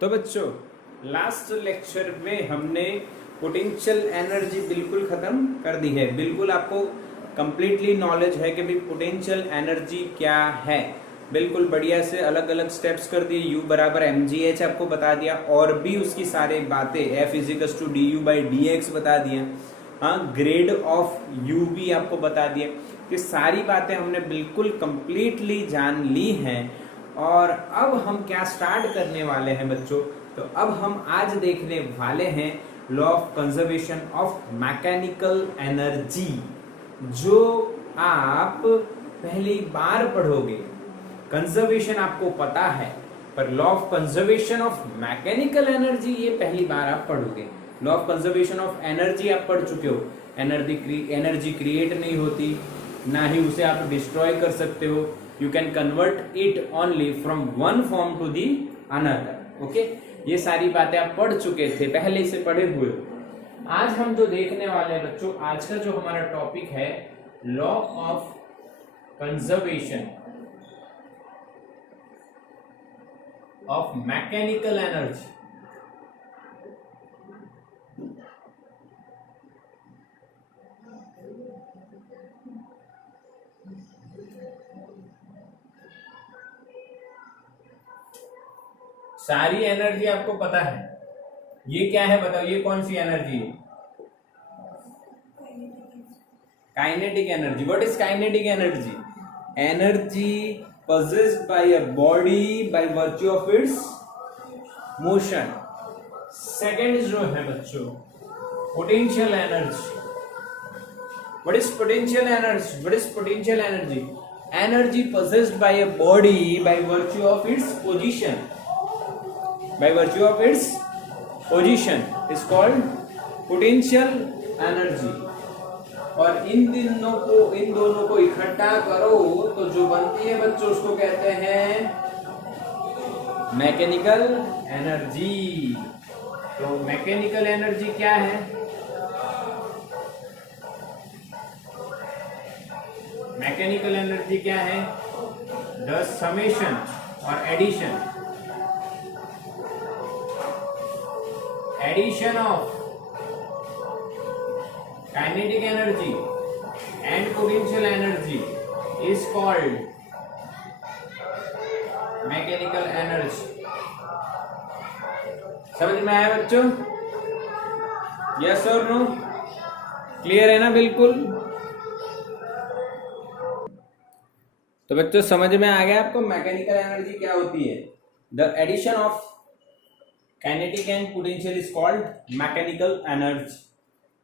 तो बच्चों last lecture में हमने पोटेंशियल एनर्जी बिल्कुल खत्म कर दी है। बिल्कुल आपको कंप्लीटली नॉलेज है कि भाई पोटेंशियल एनर्जी क्या है। बिल्कुल बढ़िया से अलग अलग स्टेप्स कर दिए। U बराबर mgh आपको बता दिया और भी उसकी सारी बातें F इजिकल्स टू du/dx बता दिया। हाँ, ग्रेड ऑफ U भी आपको बता दिया। ये सारी बातें हमने बिल्कुल कंप्लीटली जान ली हैं। और अब हम क्या स्टार्ट करने वाले हैं बच्चों, तो अब हम आज देखने वाले हैं law of conservation of mechanical energy, जो आप पहली बार पढ़ोगे। कंजर्वेशन आपको पता है, पर law of conservation of mechanical energy ये पहली बार आप पढ़ोगे। Law of conservation of energy आप पढ़ चुके हो। एनर्जी क्रिएट नहीं होती, ना ही उसे आप डिस्ट्रॉय कर सकते हो। You can convert it only from one form to the another. Okay? ये सारी बातें आप पढ़ चुके थे, पहले से पढ़े हुए हो। आज हम जो देखने वाले हैं बच्चों, आज का जो हमारा टॉपिक है law of conservation of mechanical energy. सारी एनर्जी आपको पता है। ये क्या है बताओ, ये कौन सी एनर्जी है? Kinetic energy. What is kinetic energy? Energy possessed by a body by virtue of its motion। Second जो है बच्चों potential energy. What is potential energy? What is potential energy? Energy possessed by a body by virtue of its position, by virtue of its position is called potential energy। और इन दोनों को इकट्ठा करो तो जो बनती है बच्चों उसको कहते हैं मैकेनिकल एनर्जी। तो मैकेनिकल एनर्जी क्या है? मैकेनिकल एनर्जी क्या है? द समेशन और addition of kinetic energy and potential energy is called mechanical energy। समझ में आया बच्चों? यस और नो? क्लियर है ना? बिल्कुल। तो बच्चों समझ में आ गया आपको मैकेनिकल एनर्जी क्या होती है? The addition of kinetic and potential is called mechanical energy।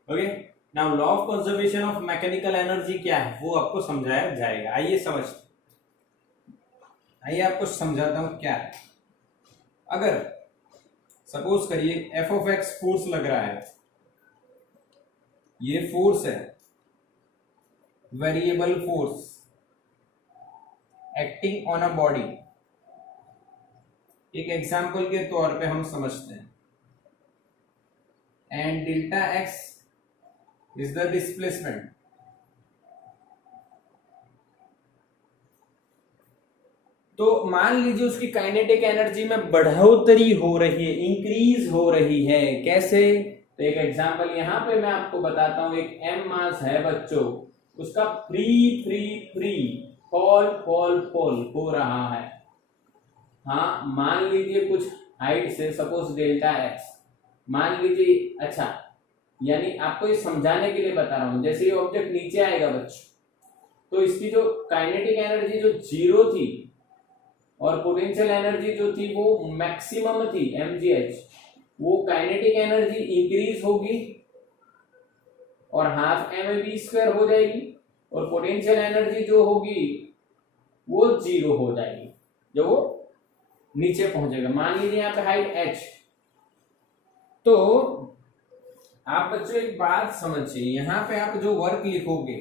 Okay, now law of conservation of mechanical energy क्या है वो आपको समझाया जाएगा। आइए आइए आपको समझाता हूं क्या है। अगर सपोज करिए एफ ऑफ एक्स फोर्स लग रहा है, ये फोर्स है, variable force acting on a body. एक एग्जांपल के तौर पे हम समझते हैं, and delta x is the displacement। तो मान लीजिए उसकी काइनेटिक एनर्जी में बढ़ोतरी हो रही है, इंक्रीज हो रही है। कैसे? तो एक एग्जांपल यहां पे मैं आपको बताता हूं। एक m मास है बच्चों, उसका फ्री फॉल हो रहा है। हाँ, मान लीजिए कुछ हाइट से, सपोज डेल्टा एक्स मान लीजिए। अच्छा, यानी आपको ये समझाने के लिए बता रहा हूं। जैसे ये ऑब्जेक्ट नीचे आएगा बच्चों, तो इसकी जो काइनेटिक एनर्जी जो 0 थी और पोटेंशियल एनर्जी जो थी वो मैक्सिमम थी mgh, वो काइनेटिक एनर्जी इंक्रीज होगी और हाफ mv² हो जाएगी, और पोटेंशियल एनर्जी जो होगी वो 0 हो जाएगी जब वो नीचे पहुंचेगा। मान लीजिए यहाँ पे हाइट h। तो आप बच्चों एक बात समझिए, यहां पे आप जो वर्क लिखोगे,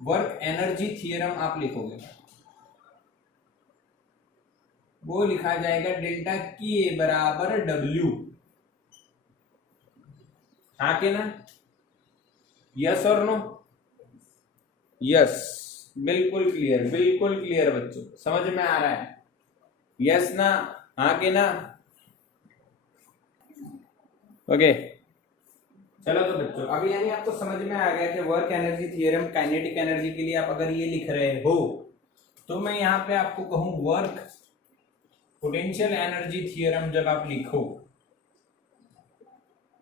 वर्क एनर्जी थियरम आप लिखोगे, वो लिखा जाएगा डेल्टा के बराबर W। हाँ के ना? यस और नो? यस। बिल्कुल क्लियर बच्चों, समझ में आ रहा है? यस ना? हाँ कि ना? ओके चलो तो बच्चों, अभी यानी आपको समझ में आ गया कि work energy theorem kinetic energy के लिए आप अगर ये लिख रहे हो तो मैं यहाँ पे आपको कहूं वर्क पोटेंशियल एनर्जी थ्योरम जब आप लिखो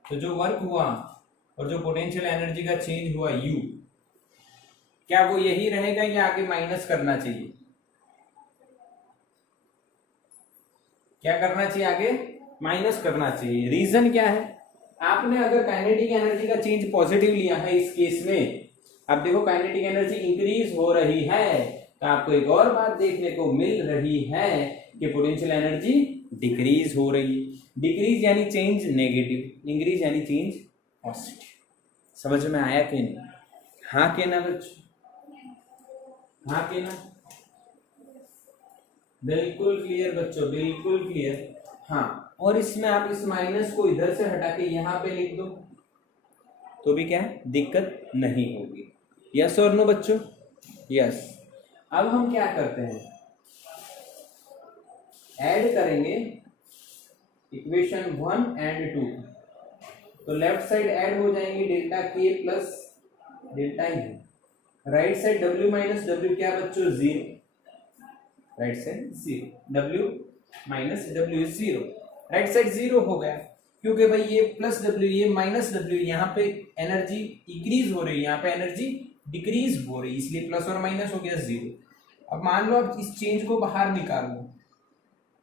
तो जो वर्क हुआ और जो पोटेंशियल एनर्जी का चेंज हुआ यू, क्या वो यही रहेगा या आगे माइनस करना चाहिए? क्या करना चाहिए? आगे माइनस करना चाहिए। रीजन क्या है? आपने अगर काइनेटिक एनर्जी का चेंज पॉजिटिव लिया है इस केस में, अब देखो काइनेटिक एनर्जी इंक्रीज हो रही है, तो आपको एक और बात देखने को मिल रही है कि पोटेंशियल एनर्जी डिक्रीज हो रही है। डिक्रीज यानी चेंज नेगेटिव, इंक्रीज यानी चेंज पॉजिटिव। समझ में आया कि नहीं? हाँ के ना बच्चों? हाँ के ना? बिल्कुल क्लियर बच्चों, बिल्कुल क्लियर। हाँ, और इसमें आप इस माइनस को इधर से हटा के यहाँ पे लिख दो तो भी क्या है, दिक्कत नहीं होगी। यस और नो बच्चों? यस। अब हम क्या करते हैं, ऐड करेंगे इक्वेशन 1 एंड 2, तो लेफ्ट साइड ऐड हो जाएंगे डेल्टा के plus delta E, right side W minus W क्या बच्चों? 0, right side 0, W minus W 0, right side 0 हो गया क्योंकि भाई ये प्लस डब्ल्यू ये माइनस डब्ल्यू, यहाँ पे एनर्जी इंक्रीज हो रही है, यहाँ पे एनर्जी डिक्रीज हो रही है, इसलिए प्लस और माइनस हो गया 0। अब मान लो आप इस चेंज को बाहर निकालो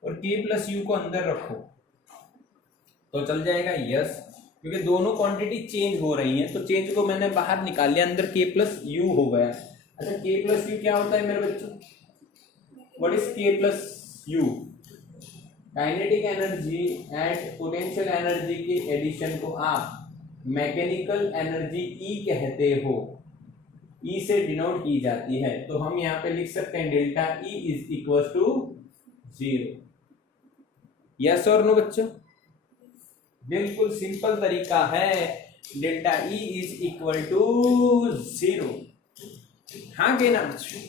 और k प्लस यू को अंदर रखो तो चल जाएगा? यस, क्योंकि दोनों क्वांटिटी चेंज हो रही हैं, तो चेंज को मैंने बाहर निकाल लिया, अंदर k प्लस यू हो गया। अच्छा, k प्लस यू क्या होता है मेरे बच्चों? What is k plus you? Kinetic energy and potential energy के एडिशन को आप मैकेनिकल एनर्जी ई कहते हो, ई से डिनोट की जाती है, तो हम यहाँ पे लिख सकते हैं delta E is equal to 0। Yes और नो बच्चों? बिल्कुल सिंपल तरीका है, delta E is equal to 0। हाँ के ना बच्चों?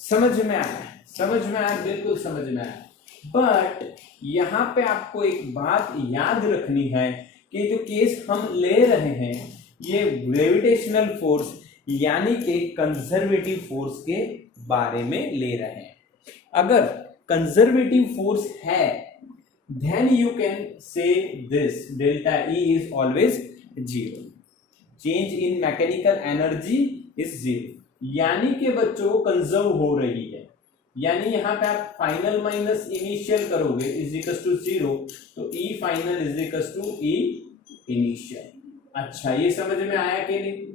समझ में आया? समझ में आया, बिल्कुल समझ में आया। बट यहाँ पे आपको एक बात याद रखनी है कि जो केस हम ले रहे हैं ये ग्रेविटेशनल फोर्स यानी कि कंजर्वेटिव फोर्स के बारे में ले रहे हैं। अगर कंजर्वेटिव फोर्स है then you can say this delta E is always 0, change in mechanical energy is 0, यानी कि बच्चों कंजर्व हो रही है, यानी यहाँ पे आप फाइनल माइनस इनिशियल करोगे इज इक्वल टू 0, तो e final is equal to e initial. अच्छा, ये समझ में आया कि नहीं?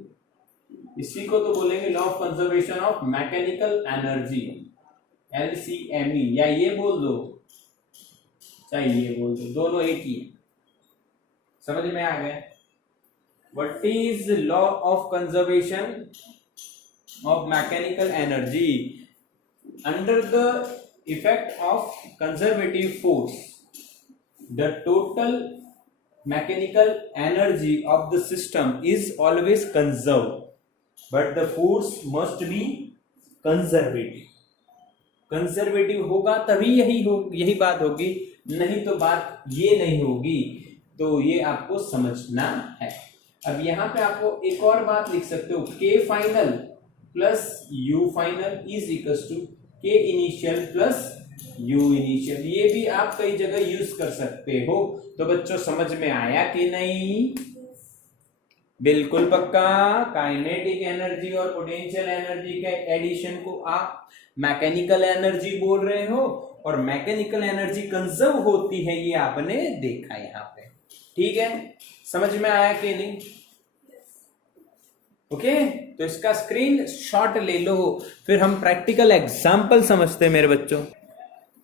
इसी को तो बोलेंगे law of conservation of mechanical energy, LCME, या ये बोल दो चाहे ये बोल दो, दोनों एक ही है। समझ में आ गया? What is law of conservation of mechanical energy? Under the effect of conservative force, the total mechanical energy of the system is always conserved, but the force must be conservative. Conservative होगा तभी यही बात होगी, नहीं तो बात ये नहीं होगी। तो ये आपको समझना है। अब यहाँ पे आपको एक और बात लिख सकते हो, K final plus U final is equal to K initial plus U initial, ये भी आप कई जगह यूज कर सकते हो। तो बच्चों समझ में आया कि नहीं? बिल्कुल पक्का। काइनेटिक एनर्जी और पोटेंशियल एनर्जी के एडिशन को आप मैकेनिकल एनर्जी बोल रहे हो और मैकेनिकल एनर्जी कंजर्व होती है, ये आपने देखा यहाँ पे। ठीक है, समझ में आया कि नहीं? ओके, तो इसका स्क्रीन शॉट ले लो, फिर हम प्रैक्टिकल एग्जाम्पल समझते हैं मेरे बच्चों।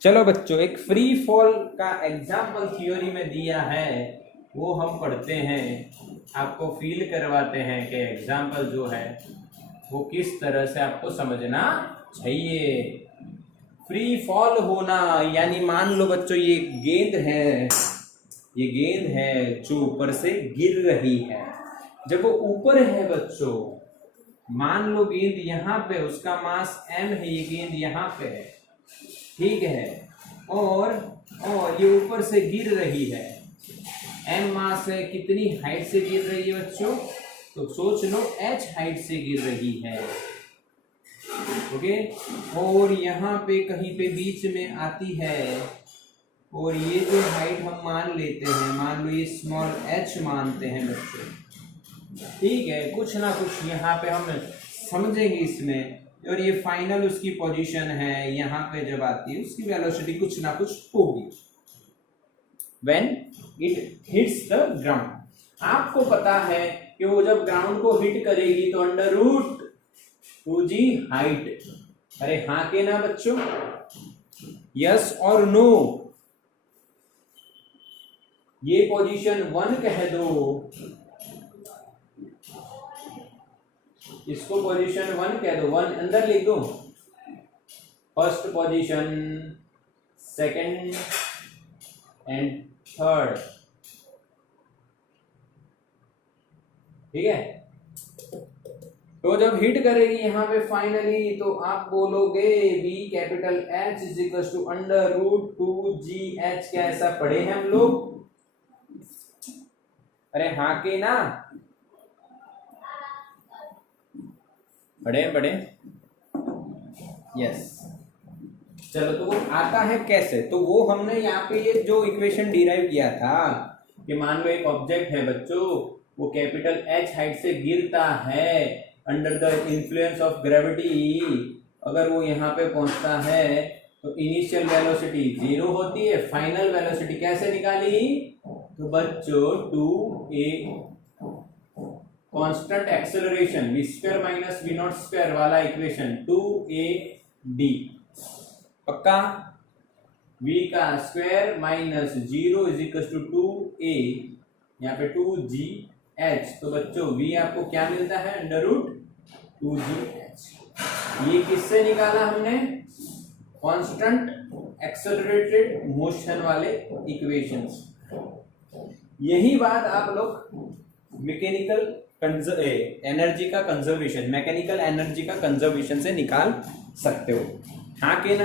चलो बच्चों, एक फ्री फॉल का एग्जाम्पल थ्योरी में दिया है, वो हम पढ़ते हैं, आपको फील करवाते हैं कि एग्जाम्पल जो है वो किस तरह से आपको समझना चाहिए। फ्री फॉल होना यानी मान लो बच्चों ये गेंद है जो ऊपर से गिर रही है। जब वो ऊपर है बच्चों, मान लो गेंद यहाँ पे, उसका मास m है, ये गेंद यहाँ पे है, ठीक है, और ये ऊपर से गिर रही है, m मास है, कितनी हाइट से गिर रही है बच्चों? तो सोच लो h हाइट से गिर रही है, ओके। और यहाँ पे कहीं पे बीच में आती है, और ये जो हाइट हम मान लेते हैं, मान लो ये स्मॉल h मानते हैं बच्चों, ठीक है, कुछ ना कुछ यहाँ पे हम समझेंगे इसमें, और ये फाइनल उसकी पोजीशन है, यहाँ पे जब आती है उसकी वेलोसिटी कुछ ना कुछ होगी when it hits the ground. आपको पता है कि वो जब ग्राउंड को हिट करेगी तो अंडर रूट 2g हाइट, अरे हाँ के ना बच्चों, यस और नो? ये पोजीशन 1 कह दो, इसको पोजीशन 1 कह दो, 1 अंदर लिख दो, first position, second and third, ठीक है। तो जब हिट करेगी यहाँ पे फाइनली, तो आप बोलोगे V capital H is equal to under root 2GH, क्या ऐसा पढ़े हैं हम लोग? अरे हाँ के ना, बड़े यस। चलो, तो वो आता है कैसे? तो वो हमने यहाँ पे ये जो इक्वेशन डिराइव किया था कि मान लो एक ऑब्जेक्ट है बच्चों, वो कैपिटल H हाइट से गिरता है under the influence of gravity, अगर वो यहाँ पे पहुंचता है तो इनिशियल वेलोसिटी 0 होती है, फाइनल वेलोसिटी कैसे निकाली? तो बच्चों 2a constant acceleration v square minus v naught square वाला इक्वेशन, 2ad पक्का, v का square minus 0 is equal to 2a, यहाँ पे 2gh, तो बच्चों v आपको क्या मिलता है? Under root 2gh। ये किससे निकाला हमने? कांस्टेंट एक्सेलरेटेड मोशन वाले इक्वेशंस। यही बात आप लोग मैकेनिकल एनर्जी का कंजर्वेशन, मैकेनिकल एनर्जी का कंजर्वेशन से निकाल सकते हो, हाँ के ना?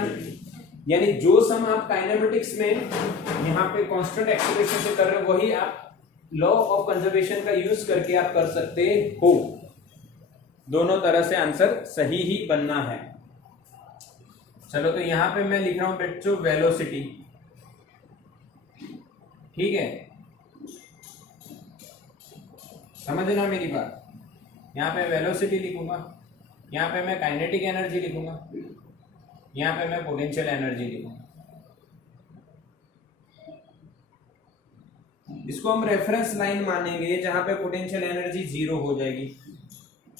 यानी जो सम आप काइनेमेटिक्स में यहाँ पे कांस्टेंट एक्सेलरेशन से कर रहे हो, वही आप लॉ ऑफ कंजर्वेशन का यूज करके आप कर सकते हो। दोनों तरह से आंसर सही ही बनना है। चलो, तो यहां पे मैं लिख रहा हूं बच्चों वेलोसिटी, ठीक है, समझना मेरी बात। यहां पे वेलोसिटी लिखूंगा, यहां पे मैं काइनेटिक एनर्जी लिखूंगा, यहां पे मैं पोटेंशियल एनर्जी लिखूंगा। इसको हम रेफरेंस लाइन मानेंगे जहां पे पोटेंशियल एनर्जी 0 हो जाएगी।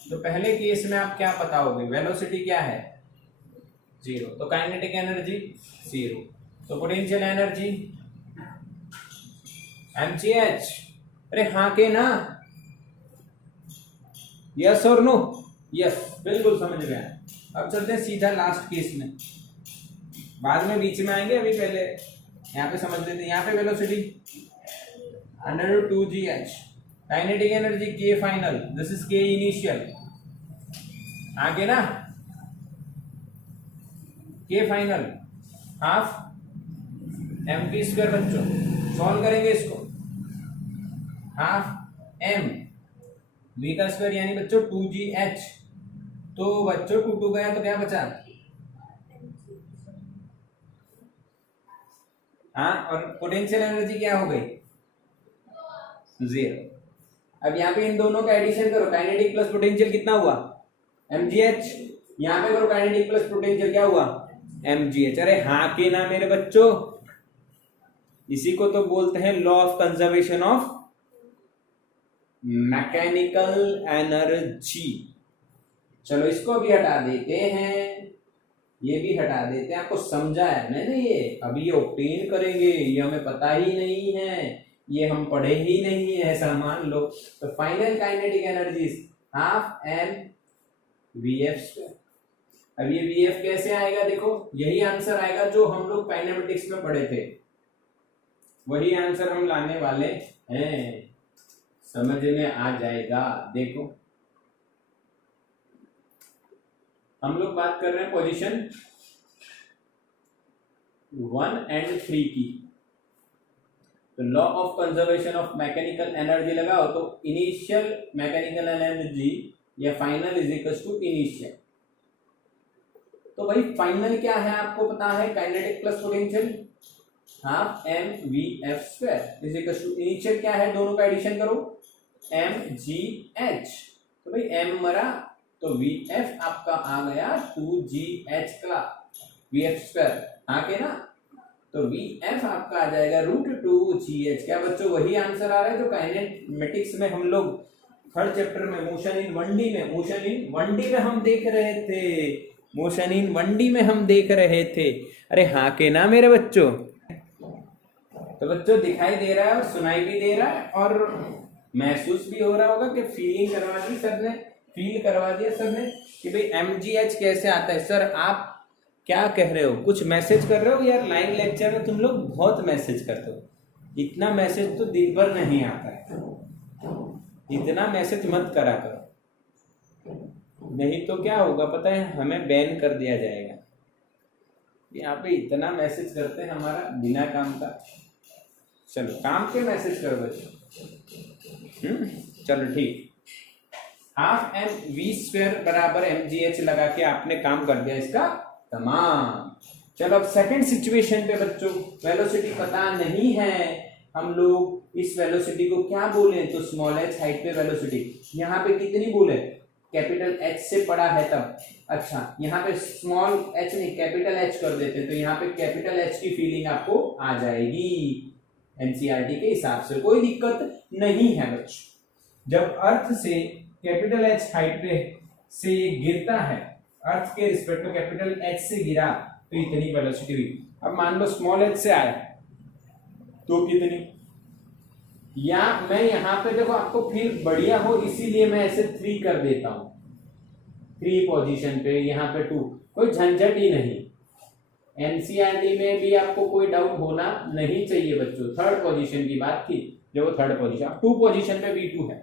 तो पहले केस में आप क्या बताओगे? वेलोसिटी क्या है? 0, तो काइनेटिक एनर्जी 0, तो पोटेंशियल एनर्जी mgh। अरे हाँ के ना, यस और नो? यस, बिल्कुल समझ गए। अब चलते हैं सीधा लास्ट केस में, बाद में बीच में आएंगे, अभी पहले यहाँ पे समझ लेते हैं। यहाँ पे velocity under root 2gh, kinetic energy k final, this is k initial, आगे ना k final half mv square. बच्चों सॉल्व करेंगे इसको, हाफ m v का स्क्वायर यानी बच्चों 2gh, तो बच्चों 2 गया तो क्या बचा? हाँ, और पोटेंशियल एनर्जी क्या हो गई? 0। अब यहाँ पे इन दोनों का एडिशन करो, काइनेटिक प्लस पोटेंशियल कितना हुआ? mgh। यहाँ पे करो काइनेटिक प्लस पोटेंशियल, क्या हुआ? mgh। अरे हाँ के ना मेरे बच्चों, इसी को तो बोलते हैं law of conservation of mechanical energy. चलो, इसको भी हटा देते हैं, ये भी हटा देते हैं। आपको समझा है मैंने, ये अभी ये ऑब्टेन करेंगे, ये हमें पता ही नहीं है, ये हम पढ़े ही नहीं है, ऐसा मान लो। तो final kinetic energy half m vf square. अब ये vf कैसे आएगा? देखो, यही आंसर आएगा जो हम लोग काइनेमेटिक्स में पढ़े थे, वही आंसर हम लाने वाले हैं, समझ में आ जाएगा। देखो, हम लोग बात कर रहे हैं पोजीशन 1 और 3 की। तो law of conservation of mechanical energy लगाओ तो इनिशियल मैकेनिकल एनर्जी या final is equal to initial. तो भाई फाइनल क्या है आपको पता है, kinetic plus potential half M V F square is equal to initial क्या है, दोनों का एडिशन करो एम जी एच। तो भाई एम मरा तो वी एफ आपका आ गया 2gh का वी एफ स्क्वायर आके ना, तो वी एफ आपका आ जाएगा √2gh। क्या बच्चों वही आंसर आ रहा है जो काइनेमेटिक्स में हम लोग थर्ड चैप्टर में मोशन इन 1D में हम देख रहे थे, मोशन इन 1D में हम देख रहे थे। अरे हाँ के ना मेरे बच्चों। तो बच्चों दिखाई दे रहा है और सुनाई भी दे रहा है और महसूस भी हो रहा होगा कि फीलिंग करवा दी सर ने, फील करवा दिया सर ने कि भाई mgh कैसे आता है। सर आप क्या कह रहे हो, कुछ मैसेज कर रहे हो यार, लाइव लेक्चर में तुम लोग बहुत मैसेज करते हो, इतना मैसेज तो दिन भर नहीं आता है, इतना मैसेज मत करा करो, नहीं तो क्या होगा पता है, हमें बैन कर दिया जाएगा। यहाँ पे इतना मैसेज करते हैं हमारा बिना काम का। चलो काम के मैसेज करो बच्चों। चलो ठीक, हाफ एम वी स्क्वायर बराबर mgh लगा के आपने काम कर दिया इसका तमाम। चलो अब सेकंड सिचुएशन पे बच्चों, वेलोसिटी पता नहीं है, हम लोग इस वेलोसिटी को क्या बोले, तो स्मॉल h हाइट पे वेलोसिटी, यहाँ पे कितनी बोले, कैपिटल H से पड़ा है तब। अच्छा यहाँ पे स्मॉल h नहीं कैपिटल H कर देते, तो यहाँ पे कैपिटल H की फीलिंग आपको आ जाएगी एनसीईआरटी के हिसाब से, कोई दिक्कत नहीं है बच्चों। जब अर्थ से कैपिटल H हाइट पे से ये गिरता है, अर्थ के रिस्पेक्ट में कैपिटल H से गिरा तो इतनी वेलोसिटी हुई। अब मान लो स्मॉल h से आया तो कितनी, या मैं यहाँ पे देखो आपको फील बढ़िया हो इसीलिए मैं ऐसे 3 कर देता हूं, 3 पोजीशन पे, यहाँ पे 2, कोई झंझट ही नहीं। एनसीईआरटी में भी आपको कोई डाउट होना नहीं चाहिए बच्चों। थर्ड पोजीशन की बात थी, जो वो थर्ड पोजीशन, 2 पोजीशन पे V2 है,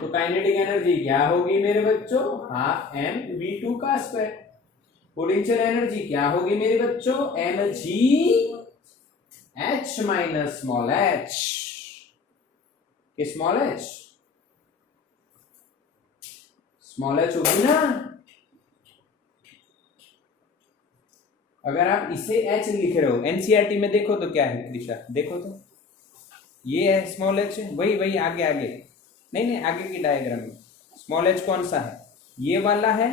तो काइनेटिक एनर्जी क्या होगी मेरे बच्चों, हाफ एम V2 का स्क्वायर। पोटेंशियल एनर्जी क्या होगी मेरे बच्चों, mgh minus small h, small h होगी ना। अगर आप इसे h लिख रहे हो, एनसीईआरटी में देखो तो क्या है कृषा, देखो तो ये है स्मॉल h, वही आगे नहीं आगे की डायग्राम में स्मॉल h कौन सा है, ये वाला है,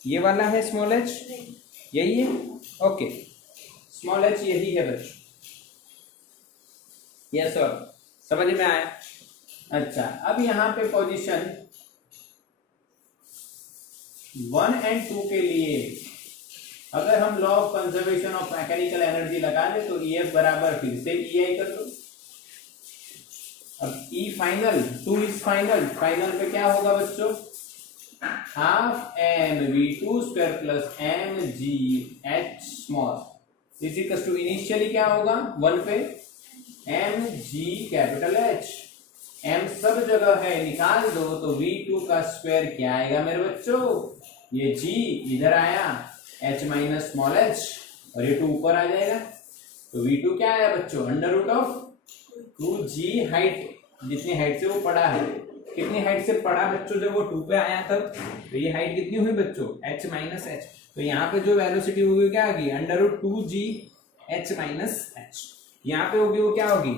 ये वाला है स्मॉल h, यही है, ओके स्मॉल h यही है बच्चों। यस सर समझ में आया। अच्छा अब यहाँ पे पोजीशन 1 और 2 के लिए अगर हम law of conservation of mechanical energy लगा ले तो EF बराबर फिर से EI कर दो। अब E final, 2 is final, final पे क्या होगा बच्चों, half M V2 square plus mgh small is equal to initially क्या होगा 1 पे mg कैपिटल H, m सब जगह है निकाल दो तो V2 का स्क्वायर क्या आएगा मेरे बच्चों, ये g इधर आया h माइनस स्मॉल h और ये 2 ऊपर आ जाएगा, तो V2 क्या आया बच्चों, under root of 2g height, जितनी हाइट से वो पड़ा है, कितनी हाइट से पड़ा बच्चों, जब वो 2 पे आया तब, तो ये हाइट कितनी हुई बच्चों, h माइनस h, तो यहाँ पे जो वेलोसिटी होगी क्या होगी, under root 2g h minus h, यहाँ पे होगी वो क्या होगी,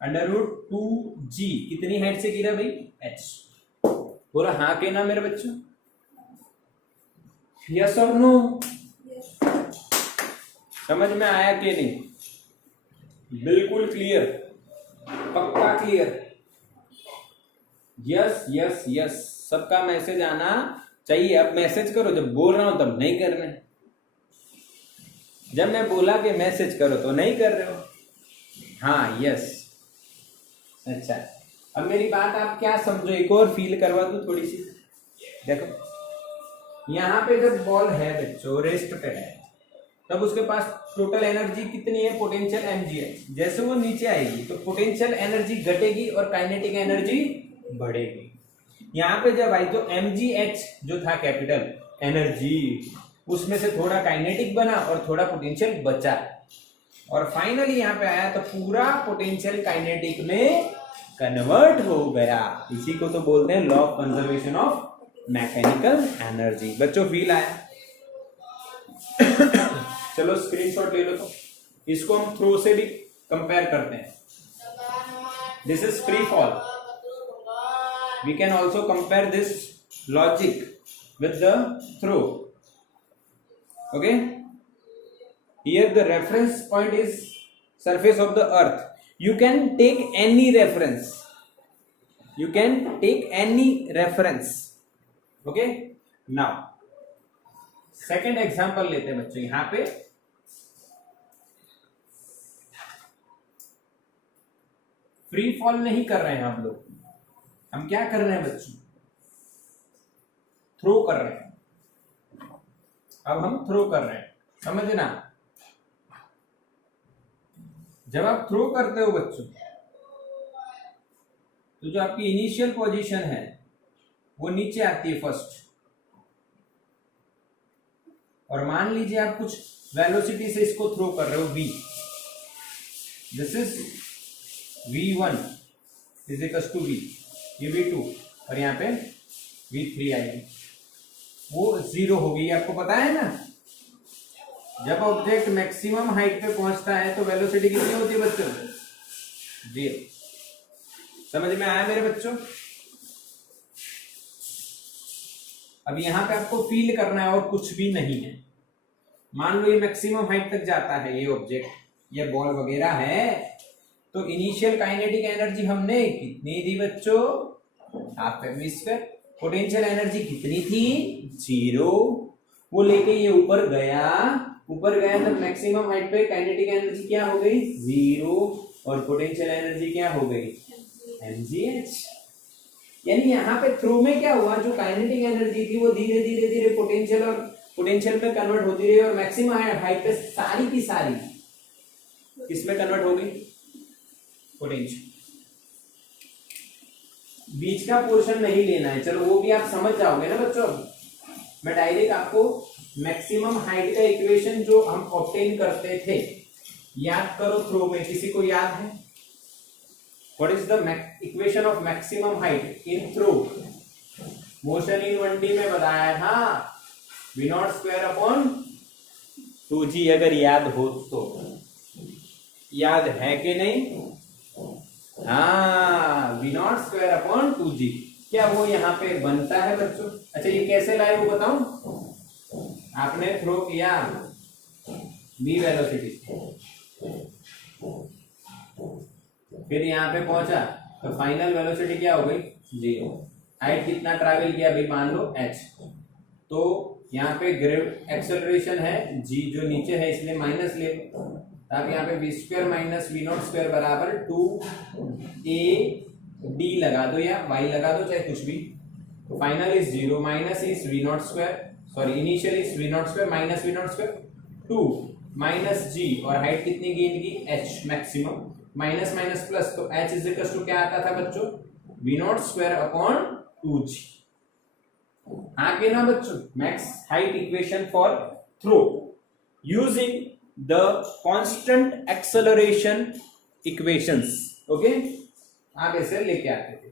अंडर रूट 2g, कितनी हाइट से गिरा भाई, h। बोला हाँ के ना मेरे बच्चों, यस और नो, समझ में आया कि नहीं, बिल्कुल क्लियर, पक्का क्लियर, यस यस यस, सबका मैसेज आना चाहिए। अब मैसेज करो, जब बोल रहा हूं तब नहीं कर रहे, जब मैं बोला कि मैसेज करो तो नहीं कर रहे हो, हाँ यस। अच्छा अब मेरी बात आप क्या समझो, एक और फील करवा दूं थोड़ी सी, देखो यहाँ पे जब बॉल है बच्चों रेस्ट पे है, तब उसके पास टोटल एनर्जी कितनी है, पोटेंशियल mgh, जैसे वो नीचे आएगी तो पोटेंशियल एनर्जी घटेगी और काइनेटिक एनर्जी बढ़ेगी। यहाँ पे जब आई तो mgh जो था कैपिटल एनर्जी, उसमें से थोड़ा काइनेटिक बना और थोड़ा पोटेंशियल बचा, और फाइनली यहाँ पे आया तो पूरा पोटेंशियल काइनेटिक में कन्वर्ट हो गया। इसी को तो बोलते हैं law of conservation of mechanical energy. बच्चों फील आया? चलो स्क्रीनशॉट ले लो। तो इसको हम थ्रो से भी कंपेयर करते हैं। This is free fall, we can also compare this logic with the throw. Okay, here the reference point is surface of the earth. You can take any reference, you can take any reference. Okay, now second example लेते हैं बच्चों। यहां पे free fall नहीं कर रहे हैं हम लोग, हम क्या कर रहे हैं बच्चों? थ्रो कर रहे हैं। अब हम थ्रो कर रहे हैं, समझना। जब आप थ्रो करते हो बच्चों, तो जो आपकी इनिशियल पोजीशन है वो नीचे आती है फर्स्ट, और मान लीजिए आप कुछ वेलोसिटी से इसको थ्रो कर रहे हो v, this is v1 is equal to v, ये v2 और यहाँ पे v3 आएगी, वो 0 होगी। आपको पता है ना, जब ऑब्जेक्ट मैक्सिमम हाइट पे पहुंचता है तो वेलोसिटी कितनी होती है बच्चों? 0। समझ में आया मेरे बच्चों? अब यहां पे आपको फील करना है और कुछ भी नहीं है। मान लो ये मैक्सिमम हाइट तक जाता है, ये ऑब्जेक्ट, ये बॉल वगैरह है, तो इनिशियल काइनेटिक एनर्जी हमने कितनी दी बच्चों? Half M square. Potential energy कितनी थी? 0। वो लेके ये ऊपर गया, ऊपर गया तो मैक्सिमम हाइट पे काइनेटिक एनर्जी क्या हो गई? 0, और पोटेंशियल एनर्जी क्या हो गई? mgh। यानी यहाँ पे थ्रो में क्या हुआ, जो काइनेटिक एनर्जी थी वो धीरे धीरे धीरे पोटेंशियल और पोटेंशियल में कन्वर्ट होती रही, और मैक्सिमम हाइट पे सारी की सारी किसमें कन्वर्ट हो गई? पोटेंशियल। बीच का पोर्शन नहीं लेना है, चलो वो भी आप समझ जाओगे ना बच्चों। मैं डायरेक्ट आपको मैक्सिमम हाइट का इक्वेशन जो हम ऑब्टेन करते थे याद करो थ्रो में, किसी को याद है? What is the equation of maximum height in throw? Motion in 1D में बताया था v0 स्क्वायर अपॉन 2g। अगर याद हो तो याद है कि नहीं? हाँ, v0 स्क्वायर अपॉन 2g। क्या वो यहाँ पे बनता है बच्चों? अच्छा, ये कैसे लाए वो बताऊं? आपने थ्रो किया v वेलोसिटी, फिर यहाँ पे पहुंचा तो फाइनल वेलोसिटी क्या हो गई? 0। हाइट कितना ट्रैवल किया भाई? मान लो h। तो यहाँ पे एक्सेलरेशन है g जो नीचे है, इसलिए माइनस ले लो। आप यहाँ पे v square minus v0 square बराबर 2ad लगा दो या y लगा दो, चाहे कुछ भी। तो final is 0 minus is v0 square, sorry initial is v0 square minus v0 square 2 minus g, और हाइट कितनी गेन की? h maximum, minus minus plus, तो h इज इक्वल टू क्या आता था बच्चों? v0 square upon 2g। आगे ना बच्चों, max height equation for throw using the constant acceleration equations। Okay, आगे से लेके आते थे।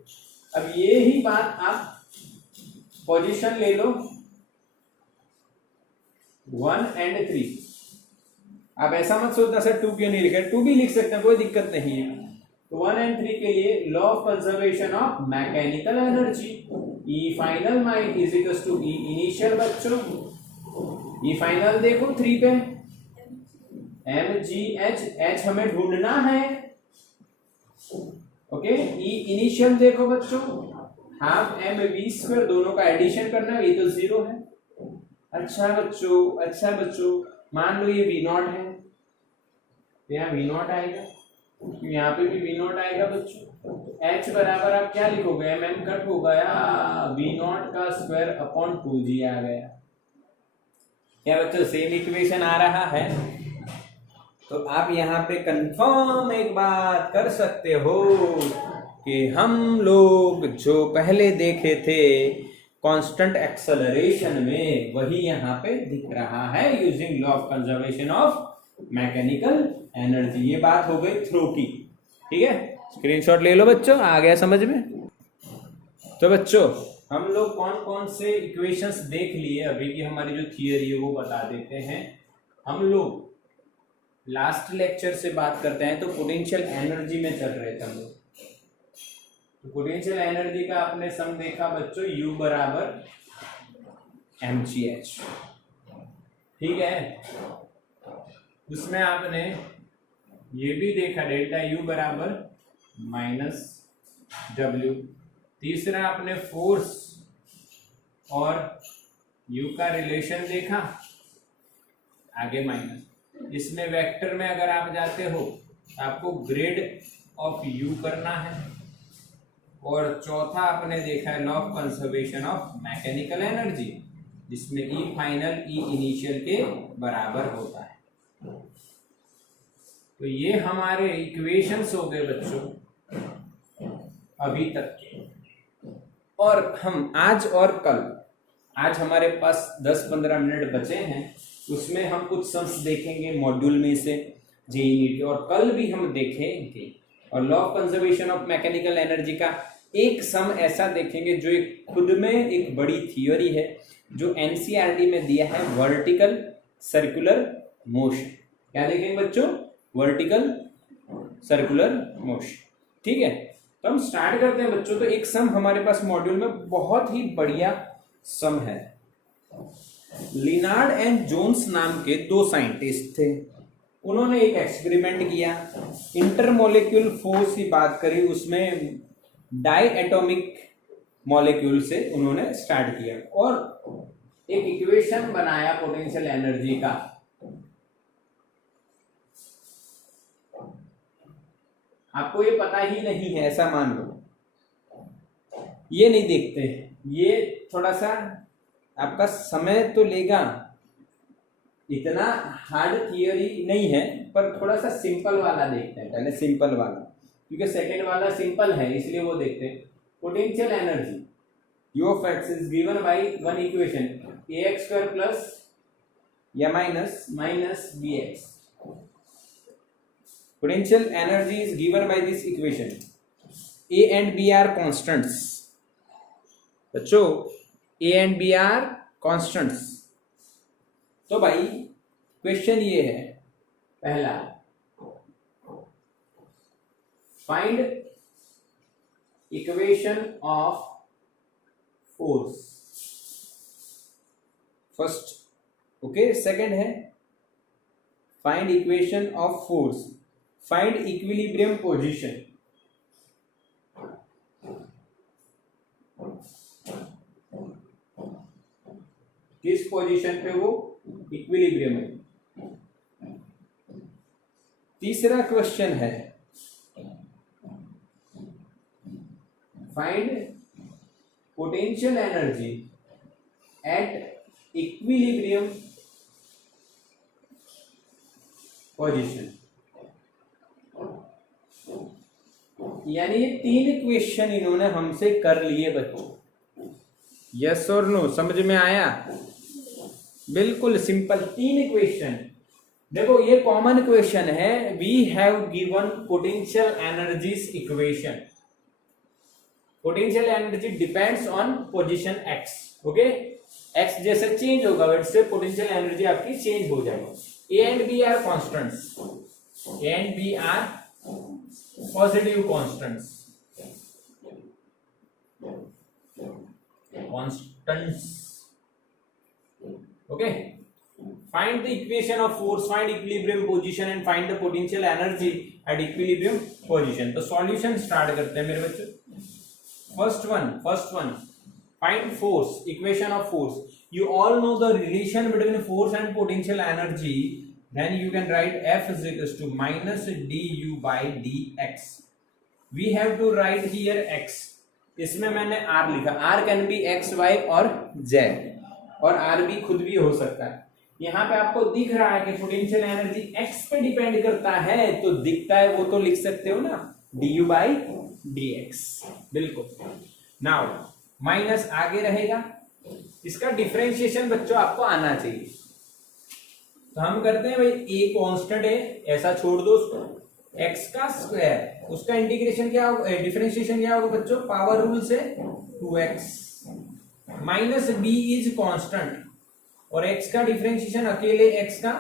अब ये ही बात आप पोजीशन ले लो 1 and 3। आप ऐसा मत सोचना सर 2 क्यों नहीं लिखा? 2 भी लिख सकते हैं, कोई दिक्कत नहीं है। तो 1 and 3 के लिए law of conservation of mechanical energy, E final might is equal to E initial. बच्चों E फाइनल देखो 3 पे mgh, h हमें ढूंढना है। ओके, E इनिशियल देखो बच्चों, हाफ mv स्क्वायर, दोनों का एडिशन करना है, ये तो 0 है। अच्छा बच्चों, मान लो ये v0 है, तो यहाँ v0 आएगा, यहाँ पे भी v0 आएगा बच्चों। h बराबर आप क्या लिखोगे? mm कट हो गया, v0 का स्क्वायर अपॉन 2g आ गया। क्या बच्चों सेम इक्वेशन आ रहा है? तो आप यहाँ पे कंफर्म एक बात कर सकते हो कि हम लोग जो पहले देखे थे कांस्टेंट एक्सेलरेशन में, वही यहाँ पे दिख रहा है using law of conservation of mechanical energy. ये बात हो गई थ्रो की, ठीक है। स्क्रीनशॉट ले लो बच्चों, आ गया समझ में। तो बच्चों हम लोग कौन कौन से इक्वेशंस देख लिए अभी की, हमारी जो थियरी है वो बता देते हैं। हम लोग लास्ट लेक्चर से बात करते हैं तो पोटेंशियल एनर्जी में चल रहे थे हम लोग। तो पोटेंशियल एनर्जी का आपने सम देखा बच्चों, U बराबर mgh, ठीक है। उसमें आपने ये भी देखा डेल्टा U बराबर माइनस W। तीसरा आपने फोर्स और U का रिलेशन देखा, आगे माइनस। इसमें वेक्टर में अगर आप जाते हो तो आपको ग्रेड ऑफ U करना है। और चौथा आपने देखा है law of conservation of mechanical energy, जिसमें E फाइनल E इनिशियल के बराबर होता है। तो ये हमारे इक्वेशंस हो गए बच्चों अभी तक के। और हम आज और कल, आज हमारे पास 10-15 मिनट बचे हैं, उसमें हम कुछ सम्स देखेंगे मॉड्यूल में से जेईई के, और कल भी हम देखेंगे। और law of conservation of mechanical energy का एक सम ऐसा देखेंगे जो एक खुद में एक बड़ी थियोरी है, जो एनसीईआरटी में दिया है, वर्टिकल सर्कुलर मोशन। क्या देखेंगे बच्चों? वर्टिकल सर्कुलर मोशन, ठीक है। तो हम स्टार्ट करते हैं बच्चों। तो एक सम हमारे पास मॉड्यूल में बहुत ही बढ़िया सम है। लिनार्ड एंड जोन्स नाम के दो साइंटिस्ट थे, उन्होंने एक एक्सपेरिमेंट किया, इंटरमोलिक्यूल फोर्स की बात करी, उसमें डाई एटॉमिक मॉलिक्यूल से उन्होंने स्टार्ट किया और एक इक्वेशन बनाया पोटेंशियल एनर्जी का। आपको ये पता ही नहीं है ऐसा मान लो, ये नहीं देखते, ये थोड़ा सा आपका समय तो लेगा, इतना हार्ड थियोरी नहीं है, पर थोड़ा सा सिंपल वाला देखते हैं पहले, सिंपल वाला, क्योंकि सेकंड वाला सिंपल है इसलिए वो देखते हैं। Potential energy U of x is given by one equation, ax square plus या minus bx. Potential energy is given by this equation. A and B are constants. बच्चों A and B are constants. तो भाई question ये है पहला, find equation of force, first, okay. Second है find equation of force, find equilibrium position. किस position पे वो इक्विलिब्रियम है। तीसरा क्वेश्चन है find potential energy at equilibrium position. यानी ये तीन क्वेश्चन इन्होंने हमसे कर लिए बच्चों। यस और नो, समझ में आया? बिल्कुल सिंपल तीन क्वेश्चन। देखो ये कॉमन क्वेश्चन है, we have given potential energies equation. Potential energy depends on position x, okay. x जैसे चेंज होगा वैसे पोटेंशियल एनर्जी आपकी चेंज हो जाएगी। A and B are constants, A and B are positive constants, okay. Find the equation of force, find equilibrium position and find the potential energy at equilibrium position. तो solution start करते हैं मेरे बच्चों। First one find force, equation of force. You all know the relation between force and potential energy. Then you can write F is equals to minus du by dx. We have to write here x. इसमें मैंने r लिखा, r can be x, y और z, और r भी खुद भी हो सकता है। यहाँ पे आपको दिख रहा है कि पोटेंशियल एनर्जी x पे डिपेंड करता है, तो दिखता है वो तो लिख सकते हो ना, du by dx। बिल्कुल। नाउ माइनस आगे रहेगा, इसका डिफरेंशिएशन बच्चों आपको आना चाहिए। तो हम करते हैं भाई, ए कांस्टेंट है, ऐसा छोड़ दो उसको, x का स्क्वायर, उसका इंटीग्रेशन क्या होगा, डिफरेंशिएशन क्या होगा बच्चों, पावर रूल से 2x minus b is constant, और x का डिफरेंशिएशन अकेले x का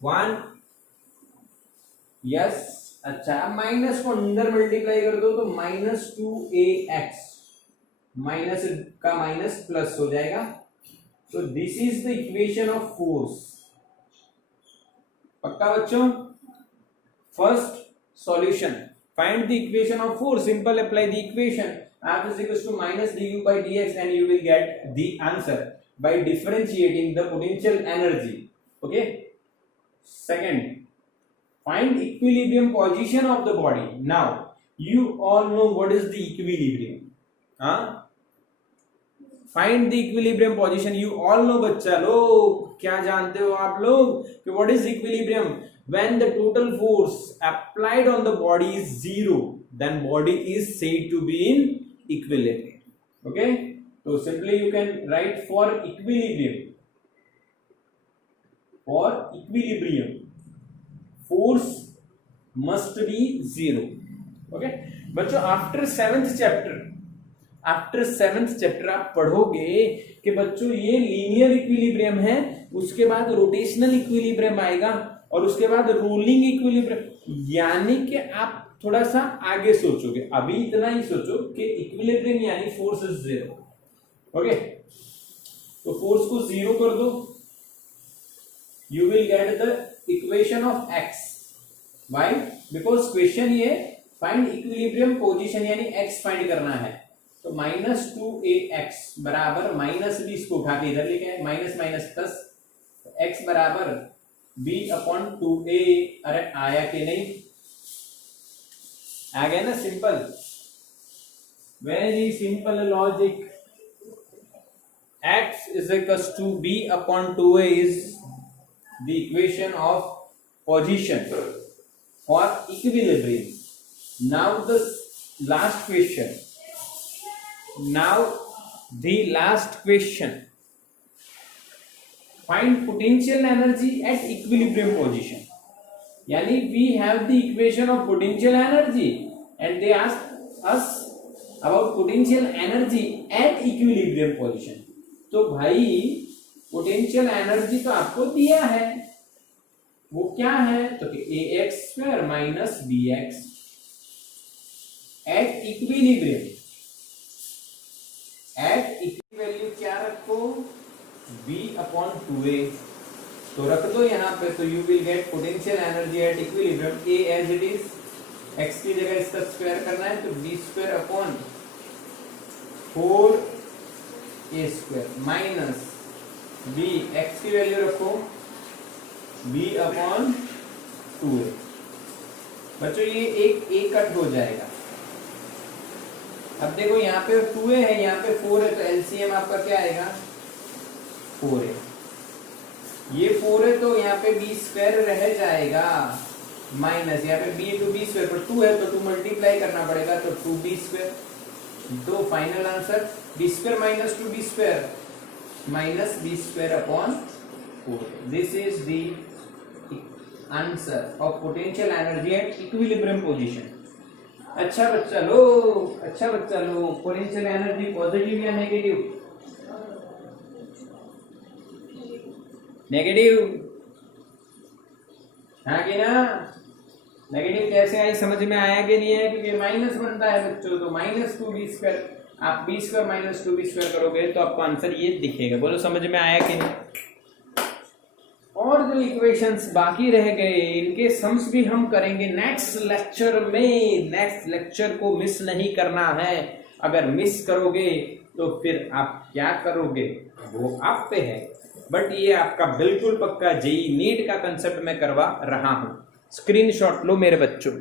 1 यस। अच्छा, माइनस को अंदर मल्टीप्लाई कर दो तो -2ax, माइनस का माइनस प्लस हो जाएगा। तो this is the equation of force. पक्का बच्चों? First solution, find the equation of force, simple apply the equation F is equals to minus du by dx and you will get the answer by differentiating the potential energy. Okay. Second, find equilibrium position of the body. Now you all know what is the equilibrium. Find the equilibrium position. You all know बच्चा लोग, क्या जानते हो आप लोग कि what is equilibrium? When the total force applied on the body is zero, then body is said to be in equilibrium. Okay, so simply you can write for equilibrium, force must be zero. Okay बच्चों, after seventh chapter आप पढ़ोगे कि बच्चों ये linear equilibrium है, उसके बाद rotational equilibrium आएगा, और उसके बाद रोलिंग इक्विलिब्रियम। यानी कि आप थोड़ा सा आगे सोचोगे, अभी इतना ही सोचो कि इक्विलिब्रियम यानी फोर्स इज जीरो। ओके, तो फोर्स को जीरो कर दो, you will get the equation of x. Why? Because question ये फाइंड इक्विलिब्रियम पोजीशन यानी एक्स फाइंड करना है। तो -2ax बराबर माइनस b, इसको उठा के इधर लेके आए, माइनस माइनस प्लस, x बराबर b/2a। अरे आया कि नहीं? आ गया ना? Simple, very simple logic. x is equals to b/2a is the equation of position for equilibrium. Now the last question. Find potential energy at equilibrium position. यानी we have the equation of potential energy and they ask us about potential energy at equilibrium position. तो भाई potential energy तो आपको दिया है, वो क्या है? तो ax² minus bx at equilibrium। at value क्या रखो? b/2a, तो रख दो यहाँ पे, तो you will get potential energy at equilibrium a as it is, x की जगह इसका स्क्वायर करना है, तो b²/4a² माइनस b, x की वैल्यू रखो b/2a। बच्चों ये एक कट हो जाएगा। अब देखो यहाँ पे 2a है, यहाँ पे 4 है, तो एलसीएम आपका क्या आएगा? 4a। ये 4 है तो यहाँ पे b² रह जाएगा, माइनस यहाँ पे b to b² पर 2 है तो 2 मल्टीप्लाई करना पड़ेगा, तो 2b²। तो final answer b² minus 2b² minus b²/4। This is the answer of potential energy at equilibrium position. अच्छा बच्चा लो, पोटेंशियल एनर्जी पॉजिटिव या नेगेटिव? नेगेटिव, हाँ कि ना? नेगेटिव कैसे आई, समझ में आया कि नहीं है? क्योंकि माइनस बनता है बच्चों, तो -2b², आप b² minus 2b² करोगे तो आपको आंसर ये दिखेगा। बोलो समझ में आया कि नहीं? और जो इक्वेशंस बाकी रह गए इनके सम्स भी हम करेंगे नेक्स्ट लेक्चर में। नेक्स्ट लेक्चर को मिस नहीं करना है, अगर मिस करोगे तो फिर आप क्या करोगे वो आप पे है। बट ये आपका बिल्कुल पक्का जेईई नीट का कंसेप्ट मैं करवा रहा हूं। स्क्रीनशॉट लो मेरे बच्चों।